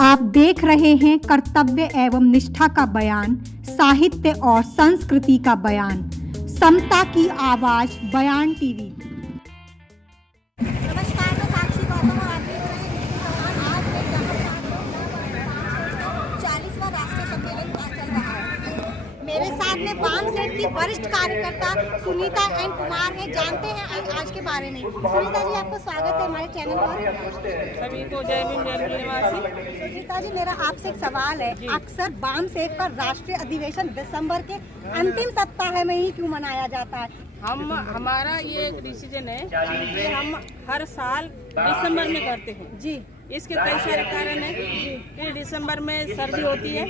आप देख रहे हैं कर्तव्य एवं निष्ठा का बयान, साहित्य और संस्कृति का बयान, समता की आवाज बयान टीवी। नमस्कार, मैं साक्षी गौतम और आप देख रहे हैं आज एक 40वां राष्ट्रीय सम्मेलन चल रहा है। मेरे साथ में वाम सेठ की वरिष्ठ कार्यकर्ता सुनीता एन कुमार है। जानते हैं आज के बारे में। सुनीता जी, आपका स्वागत है हमारे चैनल पर। सभी को जय भीम जय भीम निवासी। सुनीता जी, मेरा आपसे एक सवाल है। अक्सर वाम सेठ का राष्ट्रीय अधिवेशन दिसंबर के अंतिम सप्ताह में ही क्यों मनाया जाता है? हमारा ये एक डिसीजन है कि हम हर साल दिसंबर में करते हैं जी। इसके कई सारे कारण है कि दिसंबर में सर्दी होती है,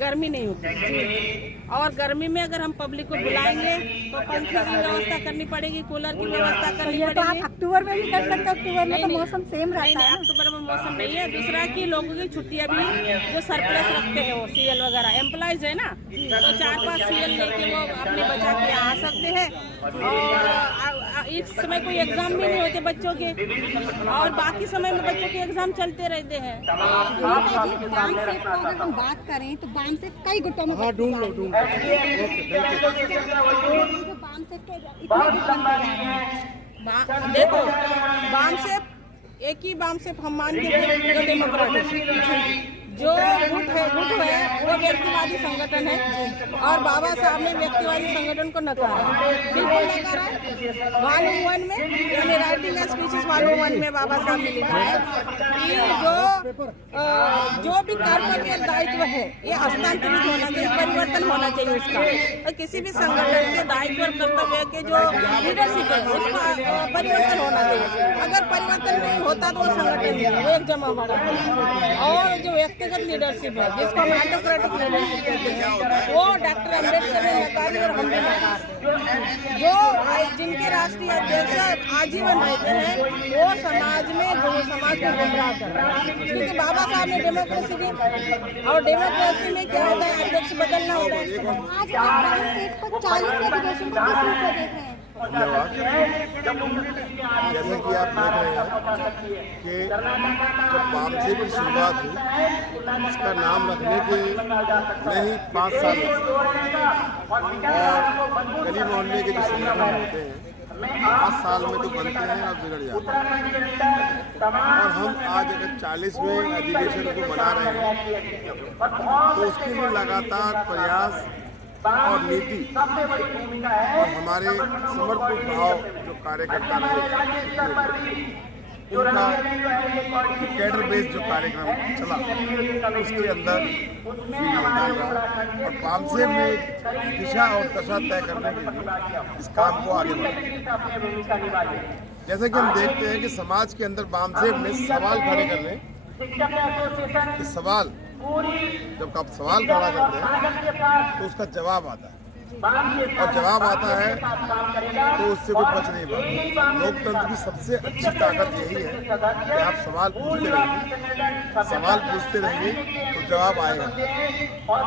गर्मी नहीं होती और गर्मी में अगर हम पब्लिक को बुलाएंगे तो पंखे की व्यवस्था करनी पड़ेगी, कूलर की व्यवस्था करनी पड़ेगी। तो आप अक्टूबर में भी कर सकते हैं। अक्टूबर में तो मौसम सेम रहता है। अक्टूबर में मौसम नहीं है। दूसरा कि लोगों की छुट्टियां भी जो सरप्लस रखते हैं वो सीएल वगैरह एम्प्लॉयज है ना, तो 4-5 सीएल लेके वो अपने बचा के आ सकते हैं। और इस समय कोई एग्जाम भी नहीं होते बच्चों के, और बाकी समय में बच्चों के एग्जाम चलते रहते हैं। वाम सेठ को अगर हम बात करें तो वाम सेठ कई गुटों में देखो, वाम सेठ एक ही वाम सेठ हम मानते हैं जो डेमोक्रेटिक जो गुट है वो व्यक्तिवादी संगठन है और बाबा साहब ने व्यक्तिवादी संगठन को नकारा। बिल्कुल नकारा है। वॉल्यूम 1 में यानी राइटिंग एंड स्पीचेस वॉल्यूम 1 में बाबा साहब ने लिखा है कि जो भी कर्तव्य दायित्व है ये हस्तांतरित होना चाहिए, परिवर्तन होना चाहिए उसका। और किसी भी संगठन के दायित्व और कर्तव्य के जो लीडरशिप है उसका परिवर्तन होना चाहिए। अगर परिवर्तन नहीं होता तो वो संगठन नहीं, वो एक जमा वाला है। और जो व्यक्तिगत लीडरशिप है जिसको हम ऑटोक्रेटिक लीडरशिप कहते हैं, वो डॉक्टर अम्बेडकर ने नकारी और हम भी नकार। जो जिनके राष्ट्रीय अध्यक्ष आजीवन रहते हैं वो समाज को गुमराह कर रहे हैं, क्योंकि बाबा साहब ने डेमोक्रेसी दी और डेमोक्रेसी में क्या होता है, अध्यक्ष बदलना होता है। आज आप वाम सेठ को 40वें अधिवेशन को किस रूप में देख रहे हैं? धन्यवाद। जैसे कि आप देख रहे हैं कि जब वाम सेठ की शुरुआत हुई इसका नाम रखने के नहीं 5 साल और गली मोहल्ले के जो संगठन होते हैं 5 साल में तो बनते हैं और बिगड़ जाते हैं। और हम आज अगर 40वें अधिवेशन को मना रहे हैं तो उसके लिए लगातार प्रयास और नीति और हमारे समर्पित भाव जो कार्यकर्ता रहे उनका कैडर बेस्ड जो कार्यक्रम चला उसके अंदर योगदान रहा और वाम सेठ ने दिशा और दशा तय करने के लिए इस काम को आगे बढ़ाया। जैसे कि हम देखते हैं कि समाज के अंदर वाम सेठ ने सवाल खड़े करने कि सवाल जब आप सवाल खड़ा करते हैं तो उसका जवाब आता है और जवाब आता है तो उससे कोई बच नहीं पाता। लोकतंत्र की सबसे अच्छी ताकत यही है कि आप सवाल पूछते रहेंगे तो जवाब आएगा।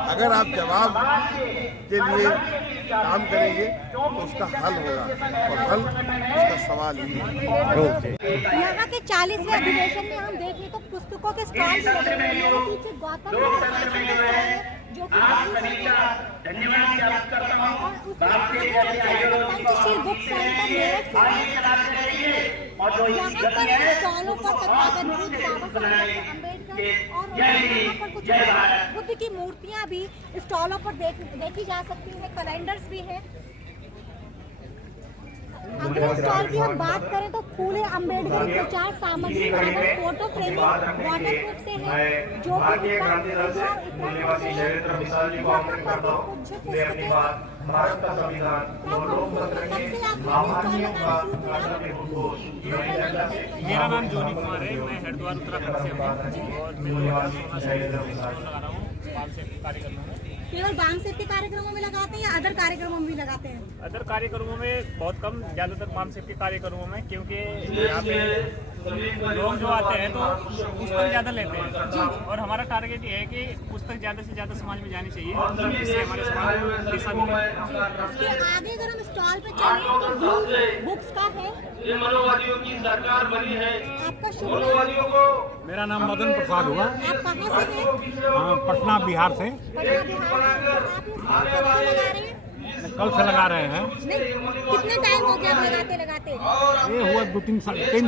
अगर आप जवाब के लिए काम करेंगे तो उसका हल होगा और हल उसका सवाल ही है। यहाँ के 40वें अधिवेशन में हम देखें तो पुस्तकों के स्टॉल भी लगे हुए हैं। मेरे पीछे गौतम जो कि पंचशील बुक सेंटर मेरठ यहाँ पर स्टॉलों पर तथागत बाबा साहब अम्बेडकर और यहाँ पर कुछ बुद्ध की मूर्तियाँ भी स्टॉलों पर देखी जा सकती है। कैलेंडर्स भी है। अगले स्टॉल की हम बात करें तो फूले अम्बेडकर प्रचार सामग्री फोटो फ्रेमिंग वाटरप्रूफ से है जो भारत का संविधान मेरा नाम जोनी कुमार है। मैं हरिद्वार उत्तराखंड से हूँ और मैं लगा रहा हूँ वाम सेठ के कार्यक्रमों में। केवल वाम सेठ के कार्यक्रमों में लगाते हैं या अदर कार्यक्रमों में भी लगाते हैं? अदर कार्यक्रमों में बहुत कम, ज़्यादातर वाम सेठ के कार्यक्रमों में, क्योंकि यहाँ पे लोग जो आते हैं तो पुस्तक ज़्यादा लेते हैं और हमारा टारगेट ये है कि पुस्तक ज़्यादा से ज़्यादा समाज में जानी चाहिए, जिससे हमारे समाज को दिशा मिले। इसके आगे अगर हम स्टॉल पे चलें तो ब्लू बुक्स का है। मनोवादियों की सरकार बनी है। आपका शुभ नाम? मेरा नाम मदन प्रसाद हुआ। आप कहाँ से हैं? हाँ, पटना बिहार से। पटना बिहार से। आप ये स्टॉल कब से लगा रहे हैं? कल से लगा रहे हैं। नहीं, कितने टाइम हो गया आप लगाते? ये हुआ 3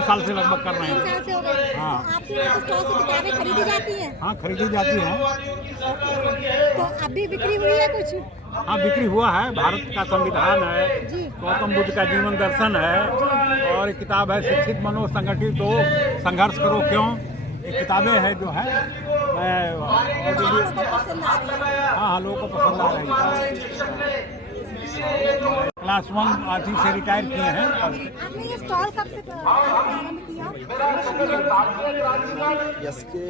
साल से लगभग कर रहे 3 हैं। साल से हो गए। हाँ। तो आपके इस स्टॉल से किताबें खरीदी जाती हैं? हाँ, खरीदी जाती है। तो अभी बिक्री हुई है कुछ? हाँ, बिक्री हुआ है। भारत का संविधान है, गौतम बुद्ध का जीवन दर्शन है और एक किताब है शिक्षित मनो संगठित हो संघर्ष करो क्यों। ये किताबें है जो है लोगों को पसंद आ रही है। हाँ, लोगों को पसंद आ रही है। क्लास 1 आर्थिक से रिटायर किए हैं। आपने ये स्टॉल कब से प्रारंभ किया? स्टॉल कब से लगा रहे हैं? स्टॉल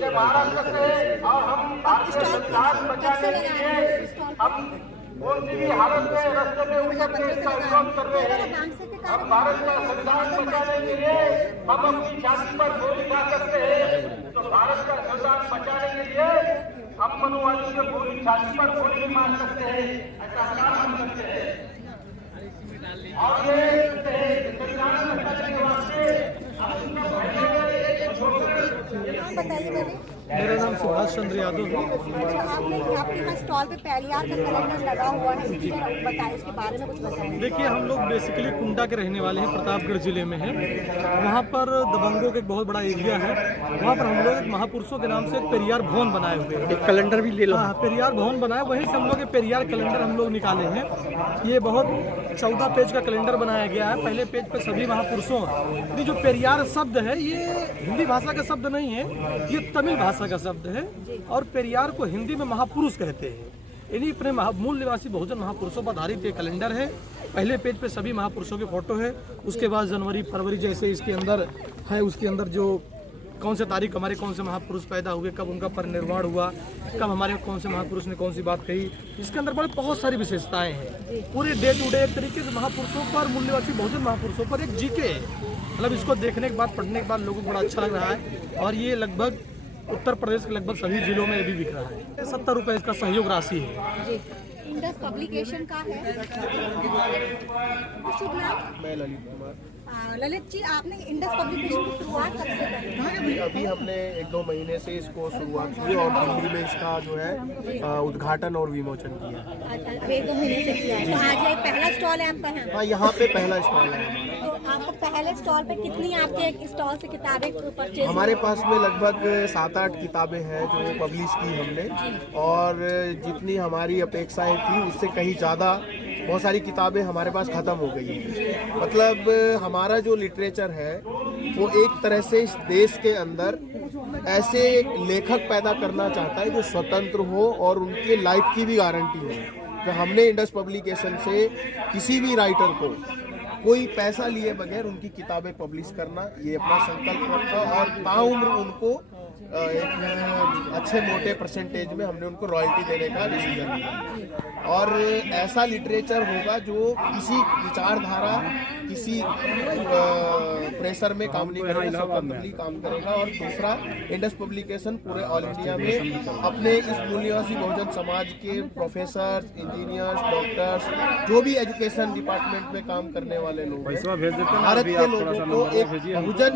2015 से लगा रहे हैं। नाम से के कारण भारत का संविधान बचाने के लिए हम अपनी जाति पर गोली खा सकते हैं, तो भारत का संविधान बचाने के लिए हम मनुवादियों के गोली छाती पर गोली मार सकते हैं, ऐसा काम कर सकते हैं। और ये संविधान बचाने के वास्ते बताइए मैंने। मेरा नाम सुभाष चंद्र यादव है। अच्छा, आपके यहाँ स्टॉल पे पहलियार का कैलेंडर लगा हुआ है, बताइए इसके बारे में कुछ बताइए। देखिए, हम लोग बेसिकली कुंडा के रहने वाले हैं, प्रतापगढ़ जिले में हैं। वहाँ पर दबंगों का एक बहुत बड़ा एरिया है। वहाँ पर हम लोग एक महापुरुषों के नाम से एक पेरियार भवन बनाए हुए हैं। एक कैलेंडर भी ले लो। हाँ, पेरियार भवन बनाया, वहीं से हम लोग पेरियार कैलेंडर हम लोग निकाले हैं। ये बहुत 14 पेज का कैलेंडर बनाया गया है। पहले पेज पे सभी महापुरुषों, ये जो पेरियार शब्द है ये हिंदी भाषा का शब्द नहीं है, ये तमिल भाषा का शब्द है और पेरियार को हिंदी में महापुरुष कहते हैं। इन्हीं अपने मूल निवासी बहुजन महापुरुषों पर आधारित ये कैलेंडर है। पहले पेज पे सभी महापुरुषों की फोटो है, उसके बाद जनवरी फरवरी जैसे इसके अंदर है, उसके अंदर जो कौन से तारीख हमारे कौन से महापुरुष पैदा हुए, कब उनका परिनिर्वाण हुआ, कब हमारे कौन से महापुरुष ने कौन सी बात कही, इसके अंदर बड़े बहुत सारी विशेषताएं हैं। पूरे डे टू डे एक तरीके से महापुरुषों पर, मूल निवासी बहुजन महापुरुषों पर एक जीके है। मतलब इसको देखने के बाद, पढ़ने के बाद लोगों को बड़ा अच्छा लग रहा है और ये लगभग उत्तर प्रदेश के लगभग सभी जिलों में भी बिक रहा है। 70 रुपये इसका सहयोग राशि है। इंडस पब्लिकेशन का है। शुभ नाम? मैं ललित कुमार। ललित जी, आपने इंडस पब्लिकेशन की शुरुआत कब से करी? अभी हमने 1-2 महीने से इसको शुरुआत की और दिल्ली में इसका जो है उद्घाटन और विमोचन किया। अब 1-2 महीने से किया है। तो आज ये पहला स्टॉल है आपका यहाँ? हाँ, यहाँ पे पहला स्टॉल है। तो आपको पहले स्टॉल पे कितनी आपके स्टॉल से किताबें परचेज? हमारे पास में लगभग 7-8 किताबें हैं जो पब्लिश की हमने, और जितनी हमारी अपेक्षाएं थी उससे कहीं ज़्यादा बहुत सारी किताबें हमारे पास ख़त्म हो गई हैं। मतलब हमारा जो लिटरेचर है वो एक तरह से इस देश के अंदर ऐसे एक लेखक पैदा करना चाहता है जो स्वतंत्र हो और उनके लाइफ की भी गारंटी हो। तो हमने इंडस पब्लिकेशन से किसी भी राइटर को कोई पैसा लिए बगैर उनकी किताबें पब्लिश करना, ये अपना संकल्प रखा और ताउम्र उनको एक अच्छे मोटे परसेंटेज में हमने उनको रॉयल्टी देने का डिसीजन लिया। और ऐसा लिटरेचर होगा जो किसी विचारधारा, किसी प्रेशर में काम नहीं करेगा, स्वतंत्रली काम करेगा। और दूसरा, इंडस पब्लिकेशन पूरे ऑल इंडिया में अपने इस मूल निवासी बहुजन समाज के प्रोफेसर, इंजीनियर्स, डॉक्टर्स, जो भी एजुकेशन डिपार्टमेंट में काम करने वाले लोग हैं, भारत के लोगों को एक बहुजन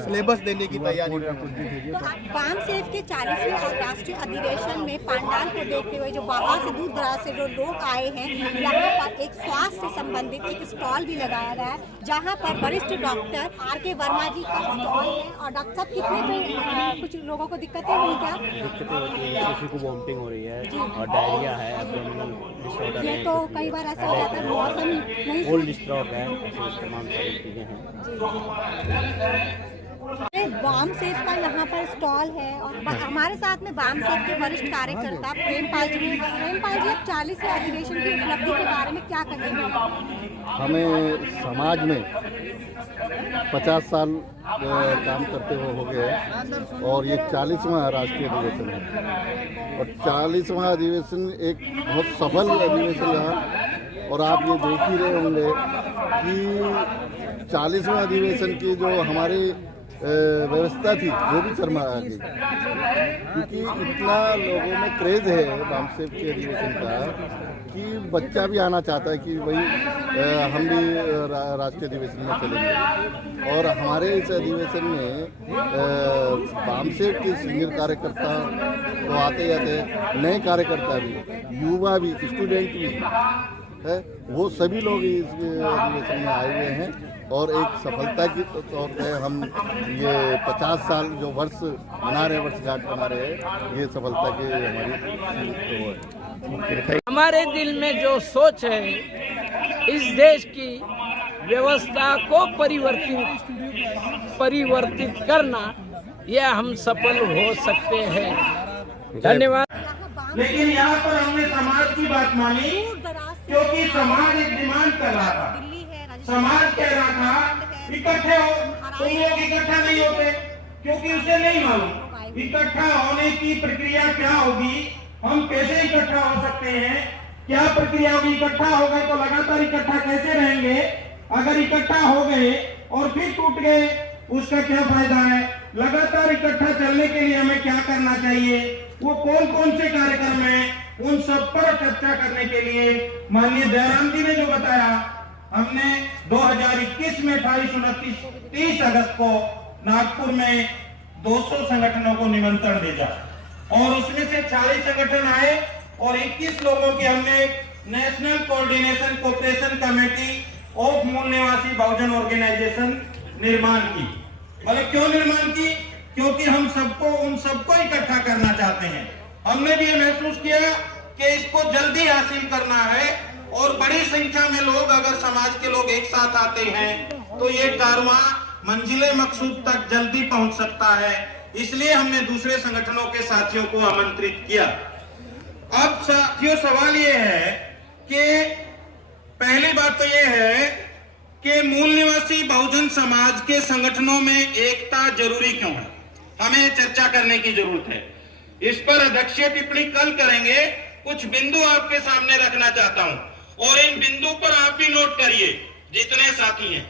सिलेबस देने की तैयारी में। तो बाम सेफ के 40वें राष्ट्रीय अधिवेशन में पंडाल को देखते हुए जो बाहर से दूर दराज से जो लोग आए हैं, यहाँ पर एक स्वास्थ्य से संबंधित एक स्टॉल भी लगाया गया है, जहाँ पर वरिष्ठ डॉक्टर R.K. वर्मा जी का स्टॉल है। और डॉक्टर साहब, कितने पे कुछ लोगों को दिक्कतें हुई क्या? दिक्कतें होती है, किसी को वॉमिटिंग हो रही है और डायरिया है, एब्डोमिनल डिसऑर्डर है। ये तो कई बार ऐसा हो जाता है, मौसम नहीं कोल्ड स्ट्रोक है, ऐसी तमाम सारी चीज़ें हैं। बाम सेफ का यहाँ पर स्टॉल है और हमारे साथ में बाम सेफ के वरिष्ठ कार्यकर्ता प्रेमपाल जी। प्रेमपाल जी, आप 40वें अधिवेशन की उपलब्धि के बारे में क्या कहेंगे? हमें समाज में 50 साल काम करते हुए हो गए और ये 40वां राष्ट्रीय अधिवेशन है और 40वां अधिवेशन एक बहुत सफल अधिवेशन रहा। और आप ये देख ही रहे होंगे कि 40वां अधिवेशन की जो हमारे व्यवस्था थी वो भी शर्मा आ गई, क्योंकि इतना लोगों में क्रेज है बामसेब के अधिवेशन का कि बच्चा भी आना चाहता है कि भाई हम भी राष्ट्रीय अधिवेशन में चलेंगे। और हमारे इस अधिवेशन में बामसेब के सीनियर कार्यकर्ता तो आते जाते, नए कार्यकर्ता भी, युवा भी, स्टूडेंट भी है, वो सभी लोग इस अधिवेशन में आए हुए हैं। और एक सफलता के तौर पे हम ये 50 साल जो वर्ष मना रहे, वर्षगांठ मना रहे हैं, ये सफलता की हमारी। हमारे दिल में जो सोच है इस देश की व्यवस्था को परिवर्तित करना, यह हम सफल हो सकते हैं। धन्यवाद। लेकिन यहाँ पर हमने समाज की बात मानी, क्योंकि समाज एक डिमांड कर रहा था। समाज कह रहा था इकट्ठे हो, तुम लोग इकट्ठा नहीं होते, क्योंकि उसे नहीं मालूम इकट्ठा होने की प्रक्रिया क्या होगी, हम कैसे इकट्ठा हो सकते हैं, क्या प्रक्रिया होगी। इकट्ठा हो गए तो लगातार इकट्ठा कैसे रहेंगे, अगर इकट्ठा हो गए और फिर टूट गए उसका क्या फायदा है। लगातार इकट्ठा चलने के लिए हमें क्या करना चाहिए, वो कौन कौन से कार्यक्रम हैं, उन सब पर चर्चा करने के लिए माननीय दयाराम जी ने जो बताया, हमने 2021 में 28, 29, 30 अगस्त को नागपुर में 200 संगठनों को निमंत्रण भेजा और उसमें से 40 संगठन आए और 21 लोगों की हमने national coordination cooperation committee of मूल निवासी बहुजन ऑर्गेनाइजेशन निर्माण की। मतलब क्यों निर्माण की, क्योंकि हम सबको, उन सबको इकट्ठा करना चाहते हैं। हमने भी ये महसूस किया कि इसको जल्दी हासिल करना है और बड़ी संख्या में लोग, अगर समाज के लोग एक साथ आते हैं तो ये कारवां मंजिले मकसूद तक जल्दी पहुंच सकता है। इसलिए हमने दूसरे संगठनों के साथियों को आमंत्रित किया। अब साथियों सवाल ये है कि पहली बात तो ये है कि मूल निवासी बहुजन समाज के संगठनों में एकता जरूरी क्यों है, हमें चर्चा करने की जरूरत है। इस पर अध्यक्षीय टिप्पणी कल करेंगे। कुछ बिंदु आपके सामने रखना चाहता हूं और इन बिंदु पर आप भी नोट करिए जितने साथी हैं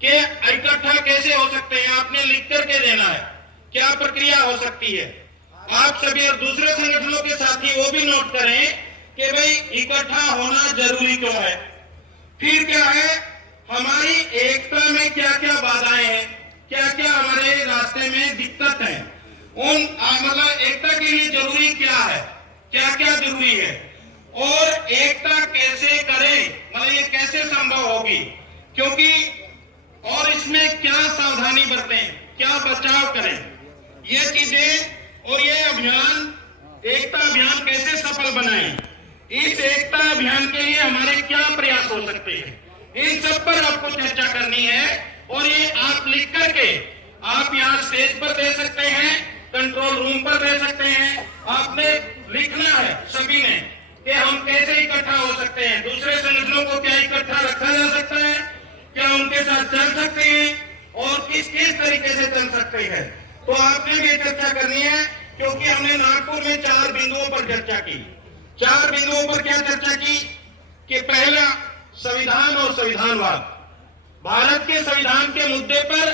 कि इकट्ठा कैसे हो सकते हैं, आपने लिख करके देना है, क्या प्रक्रिया हो सकती है। आप सभी और दूसरे संगठनों के साथी वो भी नोट करें कि भाई इकट्ठा होना जरूरी क्यों है। फिर क्या है, हमारी एकता में क्या क्या बाधाएं हैं, क्या क्या हमारे रास्ते में दिक्कत है, उन मतलब एकता के लिए जरूरी क्या है, क्या क्या जरूरी है और एकता कैसे करें, मतलब ये कैसे संभव होगी, क्योंकि और इसमें क्या सावधानी बरतें, क्या बचाव करें, ये चीजें और ये अभियान, एकता अभियान कैसे सफल बनाएं, इस एकता अभियान के लिए हमारे क्या प्रयास हो सकते हैं, इन सब पर आपको चर्चा करनी है। और ये आप लिख करके आप यहाँ स्टेज पर दे सकते हैं, कंट्रोल रूम पर दे सकते हैं। आपने लिखना है सभी ने कि हम कैसे इकट्ठा हो सकते हैं, दूसरे संगठनों को क्या इकट्ठा रखा जा सकता है, क्या उनके साथ चल सकते हैं और किस किस तरीके से चल सकते हैं। तो आपने भी चर्चा करनी है, क्योंकि हमने नागपुर में 4 बिंदुओं पर चर्चा की। 4 बिंदुओं पर क्या चर्चा की कि पहला संविधान और संविधानवाद, भारत के संविधान के मुद्दे पर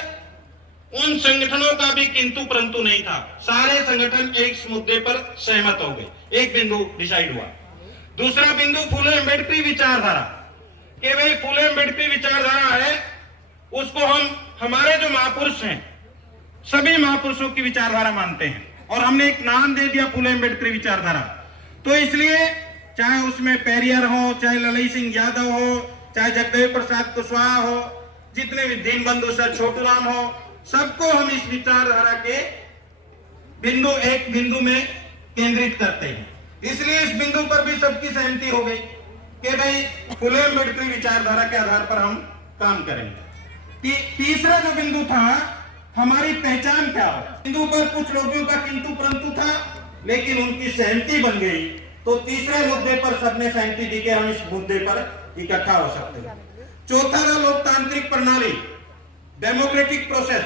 उन संगठनों का भी किंतु परंतु नहीं था, सारे संगठन एक मुद्दे पर सहमत हो गए, एक बिंदु डिसाइड हुआ। दूसरा बिंदु फुले अम्बेडकरी विचारधारा, कि भाई फुले अम्बेडकरी विचारधारा है, उसको हम हमारे जो महापुरुष हैं सभी महापुरुषों की विचारधारा मानते हैं और हमने एक नाम दे दिया फुले अम्बेडकरी विचारधारा। तो इसलिए चाहे उसमें पेरियर हो, चाहे ललई सिंह यादव हो, चाहे जगदेव प्रसाद कुशवाहा हो, जितने भी दीनबंधु सर छोटू राम हो, सबको हम इस विचारधारा के एक बिंदु में केंद्रित करते हैं। इसलिए इस बिंदु पर भी सबकी सहमति हो गई कि भाई फुले अम्बेडकरी विचारधारा के आधार पर हम काम करेंगे। तीसरा जो बिंदु था, हमारी पहचान क्या हो, बिंदु पर कुछ लोगों का किंतु परंतु था, लेकिन उनकी सहमति बन गई। तो तीसरे मुद्दे पर सबने सहमति दी कि हम इस मुद्दे पर इकट्ठा हो सकते हैं। चौथा था लोकतांत्रिक प्रणाली, डेमोक्रेटिक प्रोसेस,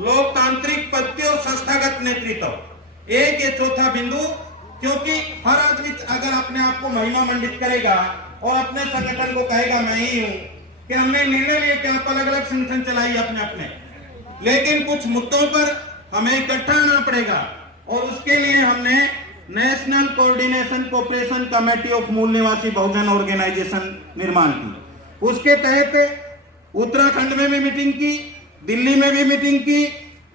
लोकतांत्रिक पद्धति और संस्थागत नेतृत्व, एक ये चौथा बिंदु। क्योंकि हर आदमी अगर अपने आप को महिमा मंडित करेगा और अपने संगठन को कहेगा मैं ही हूं, कि हमने निर्णय लिया कि आप अलग अलग संगठन चलाइए अपने अपने, लेकिन कुछ मुद्दों पर हमें इकट्ठा आना पड़ेगा और उसके लिए हमने national coordination cooperation committee of मूल निवासी बहुजन ऑर्गेनाइजेशन निर्माण की। उसके तहत उत्तराखंड में भी मीटिंग की, दिल्ली में भी मीटिंग की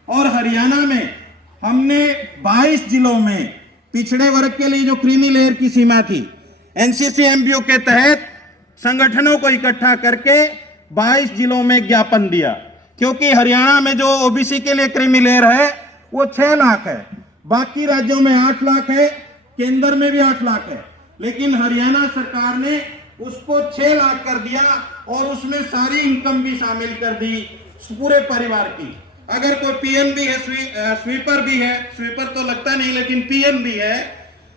और हरियाणा में हमने 22 जिलों में पिछड़े वर्ग के लिए जो क्रीमी लेयर की सीमा थी, एनसीसी एमपीओ के तहत संगठनों को इकट्ठा करके 22 जिलों में ज्ञापन दिया, क्योंकि हरियाणा में जो ओबीसी के लिए क्रीमी लेयर है वो 6 लाख है, बाकी राज्यों में 8 लाख है, केंद्र में भी 8 लाख है, लेकिन हरियाणा सरकार ने उसको 6 लाख कर दिया और उसमें सारी इनकम भी शामिल कर दी पूरे परिवार की। अगर कोई पीएन भी है, स्वीपर भी है, स्वीपर तो लगता नहीं लेकिन पीएन भी है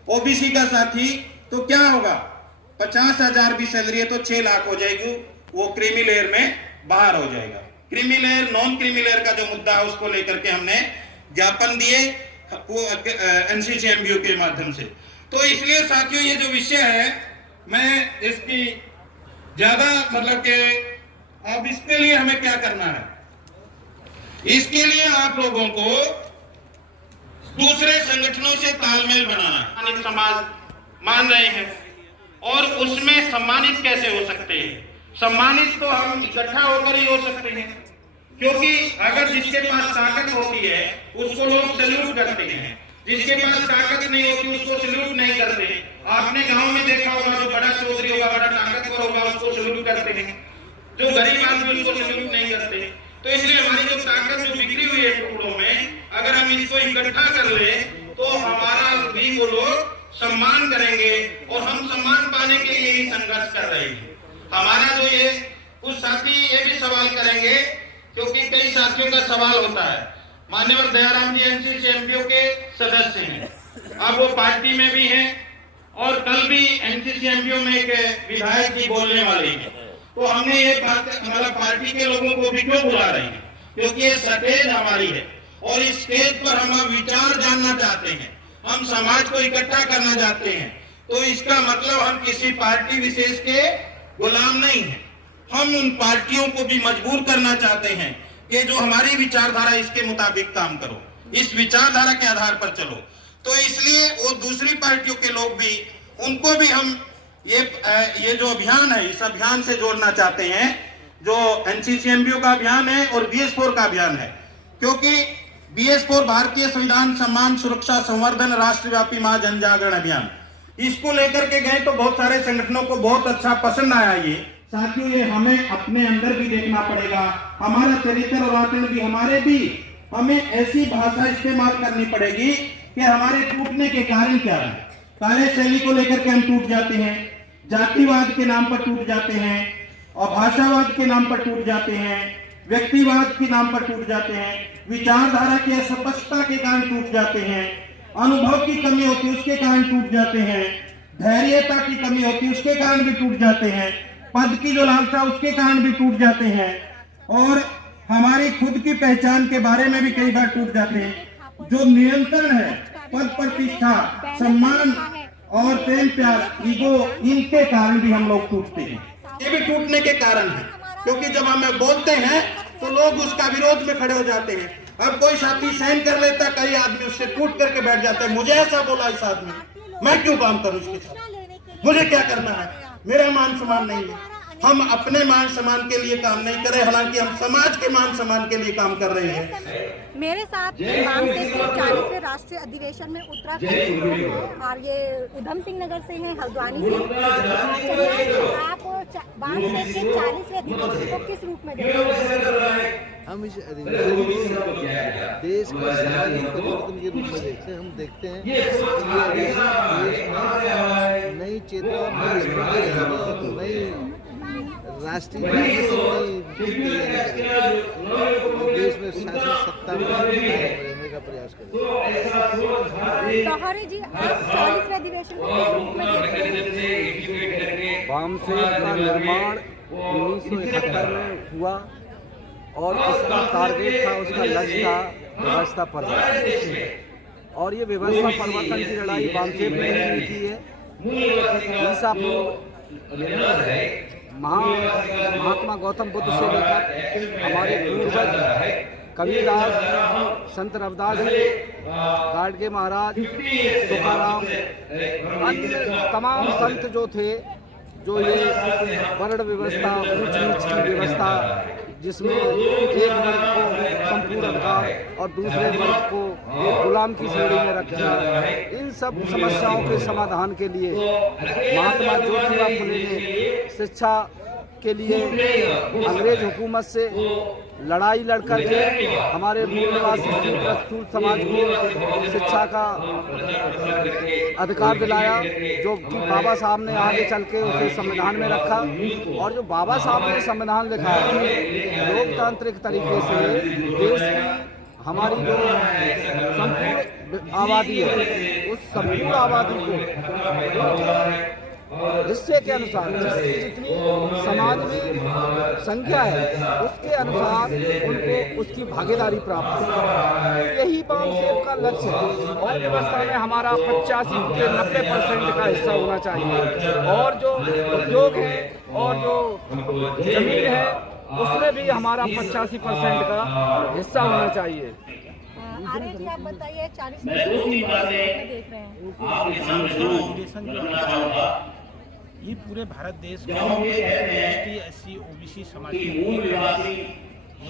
ओबीसी का साथी, तो क्या होगा, 50,000 भी सैलरी है तो 6 लाख हो जाएगी, वो क्रीमी लेयर में बाहर हो जाएगा। Creamy layer non creamy layer का जो मुद्दा है उसको लेकर के हमने ज्ञापन दिए वो एनसीसी एमपीओ के माध्यम से। तो इसलिए साथियों ये जो विषय है मैं इसकी ज्यादा मतलब कि अब इसके लिए हमें क्या करना है, इसके लिए आप लोगों को दूसरे संगठनों से तालमेल बनाना है। समाज मान रहे हैं और उसमें सम्मानित कैसे हो सकते हैं, सम्मानित तो हम इकट्ठा होकर ही हो सकते हैं, क्योंकि अगर जिसके पास ताकत होती है उसको लोग सैल्यूट करते हैं, जिसके पास ताकत नहीं होती उसको सैल्यूट नहीं करते। आपने गांव में देखा होगा जो बड़ा चौधरी होगा, बड़ा ताकतवर होगा उसको सैल्यूट करते हैं, जो गरीब आदमी उसको सैल्यूट नहीं करते। तो इसलिए हमारी जो ताकत जो बिखरी हुई है टुकड़ों में, अगर हम इसको इकट्ठा कर ले तो हमारा भी वो लोग सम्मान करेंगे और हम सम्मान पाने के लिए ही संघर्ष कर रहे हैं। हमारा जो ये कुछ साथी ये भी सवाल करेंगे, क्योंकि कई साथियों का सवाल होता है। मान्यवर दयाराम जी एनसीसी एमपीओ के सदस्य हैं, अब वो पार्टी में भी हैं और कल भी एनसीसी एमपीओ में एक विधायक जी बोलने वाले हैं। तो हमने ये बात मतलब पार्टी के लोगों को भी क्यों बुला रहे हैं, क्योंकि ये स्टेज हमारी है और इस स्टेज पर हम विचार जानना चाहते हैं, हम समाज को इकट्ठा करना चाहते हैं। तो इसका मतलब हम किसी पार्टी विशेष के गुलाम नहीं है, हम उन पार्टियों को भी मजबूर करना चाहते हैं कि जो हमारी विचारधारा इसके मुताबिक काम करो, इस विचारधारा के आधार पर चलो। तो इसलिए वो दूसरी पार्टियों के लोग भी, उनको भी हम ये जो अभियान है इस अभियान से जोड़ना चाहते हैं, जो एनसीसी एमपीओ का अभियान है और BS4 का अभियान है, क्योंकि BS4 भारतीय संविधान सम्मान सुरक्षा संवर्धन राष्ट्रव्यापी महाजन जागरण अभियान, इसको लेकर के गए तो बहुत सारे संगठनों को बहुत अच्छा पसंद आया। ये साथियों ये हमें अपने अंदर भी देखना पड़ेगा, हमारा चरित्र और आचरण भी, हमारे भी हमें ऐसी भाषा इस्तेमाल करनी पड़ेगी कि हमारे टूटने के कारण क्या है। कार्यशैली को लेकर के हम टूट जाते हैं, जातिवाद के नाम पर टूट जाते हैं और भाषावाद के नाम पर टूट जाते हैं, व्यक्तिवाद के नाम पर टूट जाते हैं, विचारधारा की अस्पष्टता के कारण टूट जाते हैं, अनुभव की कमी होती है उसके कारण टूट जाते हैं, धैर्यता की कमी होती है उसके कारण भी टूट जाते हैं, पद की जो लालसा उसके कारण भी टूट जाते हैं और हमारी खुद की पहचान के बारे में भी कई बार टूट जाते हैं। जो नियंत्रण है, पद प्रतिष्ठा, सम्मान और प्रेम प्यार, ईगो, इनके कारण भी हम लोग टूटते हैं। ये भी टूटने के कारण है, क्योंकि जब हमें बोलते हैं तो लोग उसका विरोध में खड़े हो जाते हैं। अब कोई साथी सहन कर लेता, कई आदमी उससे टूट करके बैठ जाते हैं, मुझे ऐसा बोला इस आदमी, मैं क्यों काम करूं इसके साथ, मुझे क्या करना है, मेरा मान सम्मान नहीं है। हम अपने मान सम्मान के लिए काम नहीं कर रहे, हालांकि हम समाज के मान सम्मान के लिए काम कर रहे हैं। मेरे साथ बाम से 40वें राष्ट्रीय अधिवेशन में उत्तराखंड से और ये उधम सिंह नगर से हैं, हल्द्वानी से। आप बाम से 40वें अधिवेशन को किस रूप में देखते हैं? हम इस अधिवेशन को देश का परिवर्तन के रूप में देखते हैं। हम देखते हैं कि ये नई चेतना, नई राष्ट्रीय देश में शासन सत्ता रहने का प्रयास करें। जी, आप 40वें अधिवेशन को किस रूप में देखते हैं? वामसेन का निर्माण 1971 में हुआ और उसका टारगेट था, उसका लक्ष्य था व्यवस्था परिवर्तन, और ये व्यवस्था परिवर्तन की लड़ाई वामसेन ने नहीं की है। ईसा महात्मा गौतम बुद्ध से लेकर हमारे पूर्वज कबीरदास, संत रविदास जी, गाडगे महाराज, तुकाराम, अन्य तमाम संत जो थे, जो ये वर्ण व्यवस्था, ऊंच नीच की व्यवस्था, जिसमें एक वर्ग को संपूर्ण अधिकार और दूसरे वर्ग को एक गुलाम की श्रेणी में रखना, इन सब समस्याओं के समाधान के लिए महात्मा ज्योतिबा फुले ने शिक्षा के लिए अंग्रेज हुकूमत से लड़ाई लड़ करके हमारे मूल निवासी शूद्र समाज को शिक्षा का अधिकार दिलाया, जो कि बाबा साहब ने आगे चल के उसे संविधान में रखा। और जो बाबा साहब ने संविधान लिखा है, लोकतांत्रिक तरीके से देश की हमारी जो संपूर्ण आबादी है, उस संपूर्ण आबादी को हिस्से के अनुसार, जिसकी जितनी समाज में संख्या है उसके अनुसार उनको उसकी भागीदारी प्राप्त हो, यही बामसेब का लक्ष्य है। और व्यवस्था में हमारा 85 से 90% का हिस्सा होना चाहिए, और जो उद्योग है और जो जमीन है उसमें भी हमारा 85% का हिस्सा होना चाहिए। आर्य जी आप बताइए, 40 में देख रहे हैं ये पूरे भारत देश में ST SC OBC समाज जो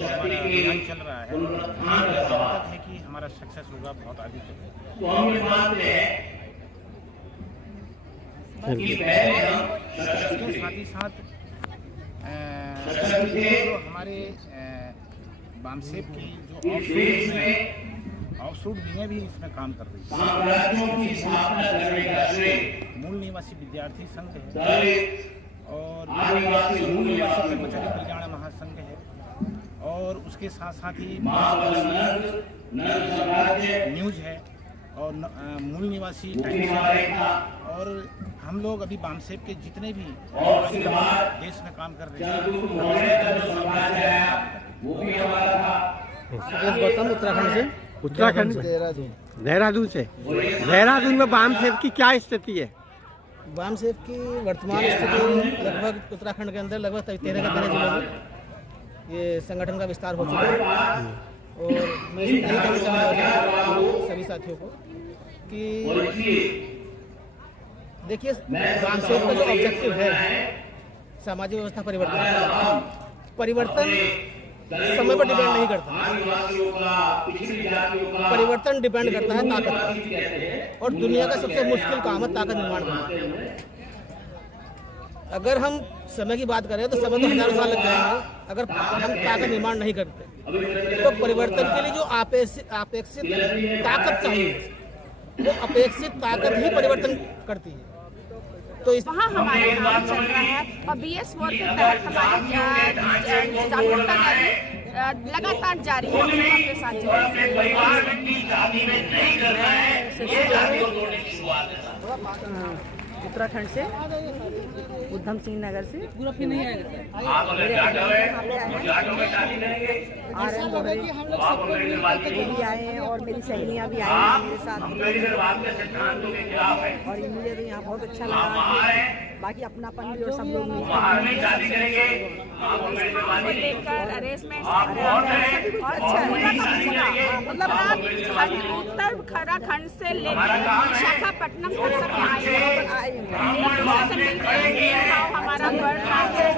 हमारा अभियान चल रहा है, हकीकत है कि हमारा सक्सेस होगा बहुत आगे तक। इसके साथ ही साथ जो हमारे बामसेब की जो आउटसोर्स विंगें भी इसमें काम कर रही है। मूल निवासी विद्यार्थी संघ है और मूल निवासी कर्मचारी कल्याण महासंघ है, और उसके साथ साथ ही न्यूज है और मूल निवासी और हम लोग अभी बामसेब के जितने भी देश में काम कर रहे हैं। उत्तराखंड से देहरादून से देहरादून में बामसेब की क्या स्थिति है? बामसेब की वर्तमान स्थिति लगभग उत्तराखंड के अंदर लगभग 13 के 13 जिलों में ये संगठन का विस्तार हो चुका है। और मैं यही कहना चाहूँगा सभी साथियों को कि देखिए, बामसेब का जो ऑब्जेक्टिव है सामाजिक व्यवस्था परिवर्तन समय पर डिपेंड नहीं करता, परिवर्तन डिपेंड करता है ताकत पर। और दुनिया का सबसे मुश्किल काम है ताकत निर्माण करना। अगर हम समय की बात करें तो समय तो हजारों साल लग जाएंगे अगर हम ताकत निर्माण नहीं करते। तो परिवर्तन के लिए जो अपेक्षित ताकत चाहिए, वो अपेक्षित ताकत ही परिवर्तन करती है। तो वहाँ हमारा काम चल रहा है और BS वर्क के तहत हमारे जागरूकता रैली लगातार जारी है। आपके साथ उत्तराखंड से उधम सिंह नगर से भी आए हैं और मेरी सहेलियाँ भी आई हैं मेरे साथ, और ये मुझे तो यहाँ बहुत अच्छा लगा। बाकी अपनापन भी और सब लोग मतलब उत्तराखंड से लेकर विशाखापट्टनम तक सब आए हमारा बढ़ रहा है।